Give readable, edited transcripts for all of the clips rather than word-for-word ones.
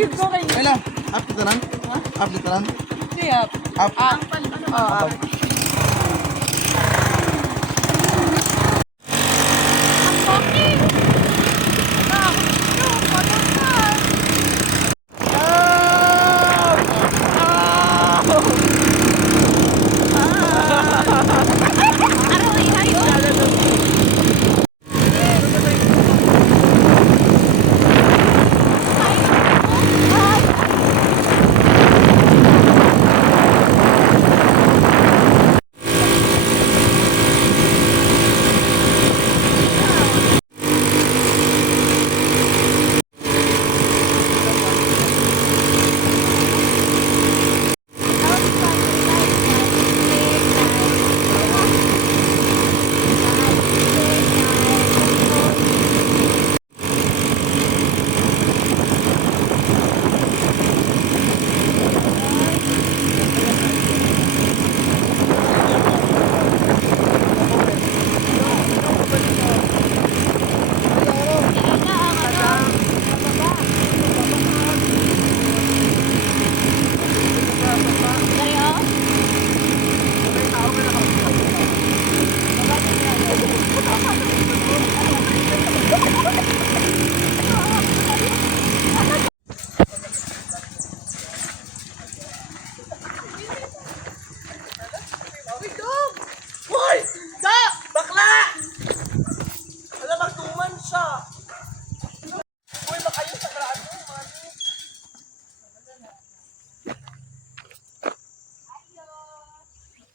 Yun ko kayo. Kailan? Up dito lang? Up dito lang? Siya. Up. Up.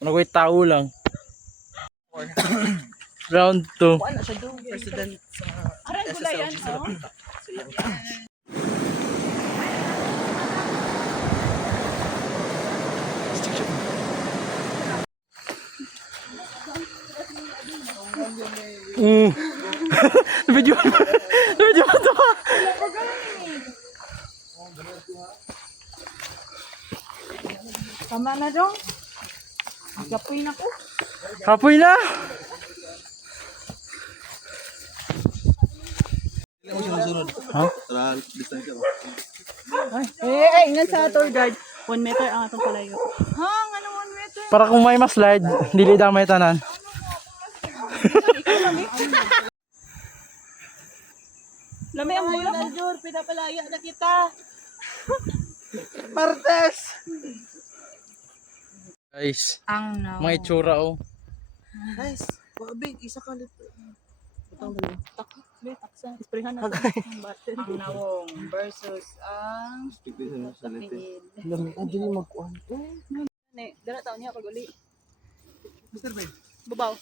Nagawin tao lang. Round 2. Wala siya doon. President sa SSLG sa Lapita. Video mo to. Tama na dong. Gapoy na ko. Kapoy na. Hindi mo sinusunod. Ha? Tara, distansya ba? Ingat sa tour guide. 1 meter ang atong palayo. Hang, ano 1 meter? Para kung may ma-slide, dili daw may tanan. Lami ang bulak. Ayun, pinapalaya na kita. Martes! Guys, Ang no. mga itsura oh. Guys, wabig, isa ka lito. Taksa. Isprehan na ang battery. Ang nawong versus ang takmigil. Lami, hindi mo magkuhan. Ne, dala taon niya pag uli. Mr. Ben. Babaw.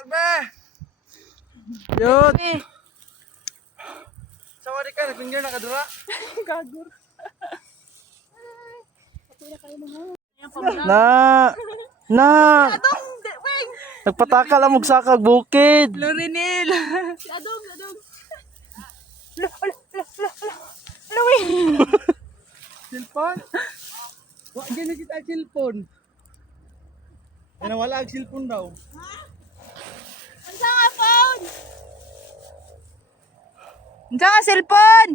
Arba! Yun. Sawari ka, nag-finger na kadura. Gagur. Na. Nagpataka lang og sakag bukid. Lorinil. Si Adong. Silpon? Wag na kita silpon. Ay nawala ang silpon daw. Ang nga phone? Ang nga cellphone?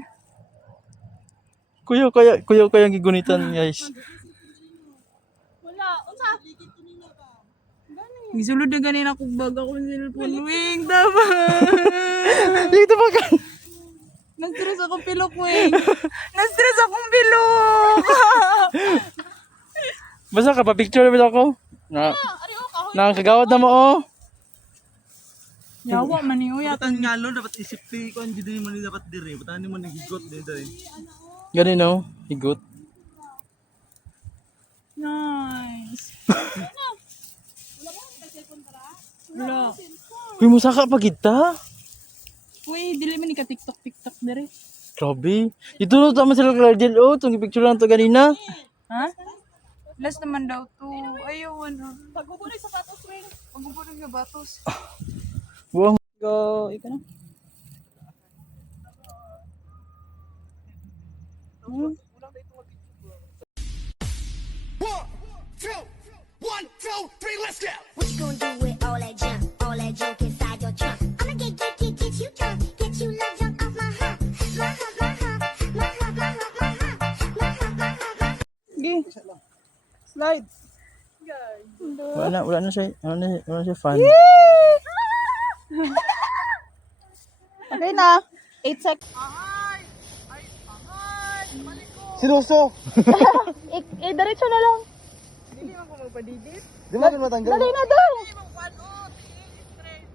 Kuya ang gigunitan guys. Wala. Unsa? Gisulod na ganina kung baga kong cellphone. Wing, tama. Dito ba ka? Nag-stress akong pilok, Wing. Nag-stress akong pilok. Basta ka pa picture ba ako? Na. Nakakagawad na mo oh. Yawa man ni Uya. Batan nga lo, dapat isip ko ang hindi man dapat dire. Batan mo nagigot dito eh. Ganin oh, higot. Nice. Wala. Uy, musaka pa kita. Uy, dili man ni ka TikTok dire. Grabe. Ito no tama sila Clardel oh, tong picture lang to ganina. Ha? Last naman daw to. Ayaw ano. Pagbubulig sa batos, Wing. Pagbubulig sa batos. Buang. Go, ikaw na. One, two, three, let's go! What you gonna do with all that junk inside your trunk? I'ma get you drunk, get you love drunk off my hump, my hump, my hump, Slide. Wala na siya, wala na siya fan. Okay na. 8 seconds. Sinuso! Diretso na lang. Di ba rin matanggal? Dali na daw.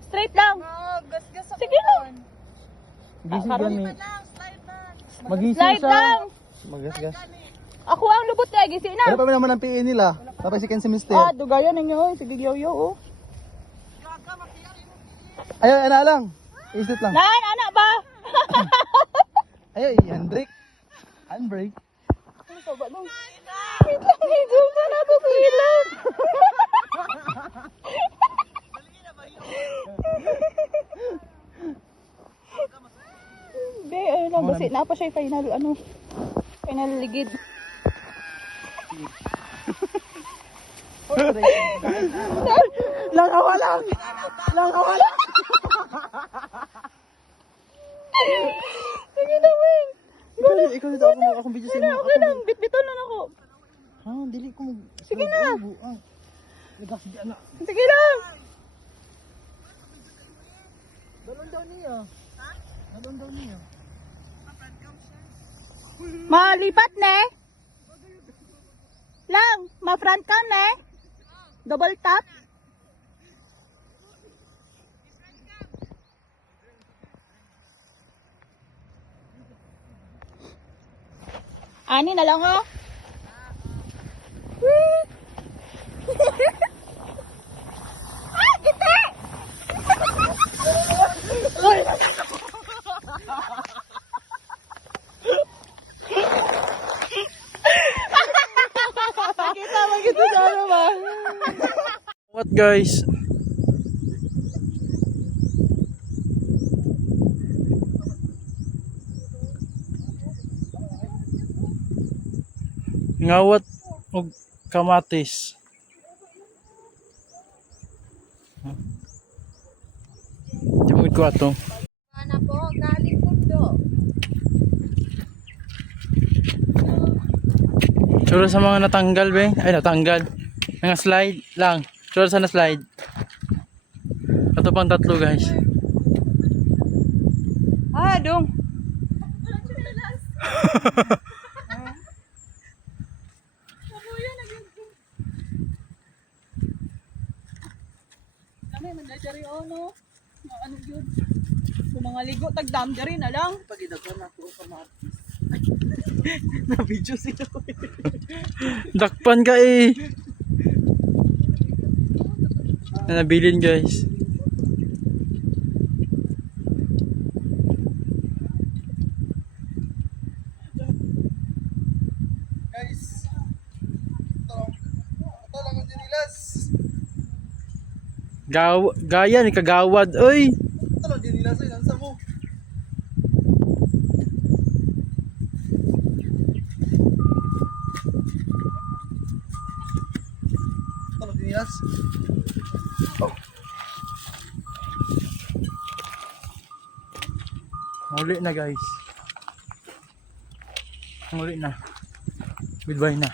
Straight lang. Sige lang. Gising gani. Magising Slide siya. lang. Magasgas. Ako ang lubot niya. Gisi na. Ano pa naman ang PE nila? Tapos si Ken Semester. Dugayan ninyo. Sige, yo-yo. Oh. Ayaw, ana lang. Isit lang. Nan, anak ba? Ayaw, handbrake. Handbrake. Ano ba nung? Wait lang, medyo na ako kuilan. Hindi, ano, basi na pa siya yung final, final ligid. Langawa lang! Langawa lang! Sige na, Wing. Ikaw dito ako akong video sa inyo. Okay lang, bitbiton na ako. Dili ko mag... Sige na. Nagkasidi ana. Sige lang. Dalon daw niya. Dalon daw niya. Malipat ne? Lang, ma-front cam ne? Double tap? Ani na lang oh. Ah, gite! Kita mo gitu sa ano ba? What guys? Ngawat og kamatis. Timod ko ato. Ana po, galing pundo. Sure sa mga natanggal be? Ay natanggal. Mga slide lang. Sure sa na slide. Ato pang tatlo guys. Dong. Kami mandadari ono. Ano yun? Kung mga ligo tagdam diri na lang. Pagidaghan ako kamatis. Na video sila. Dakpan ka eh. Na nabilin guys. Guys. Ito lang ang dinilas. Gaya ni kagawad oy. Ito lang dinilas ay lansa mo. Ito lang dinilas. Muli na guys. Muli na. Goodbye na.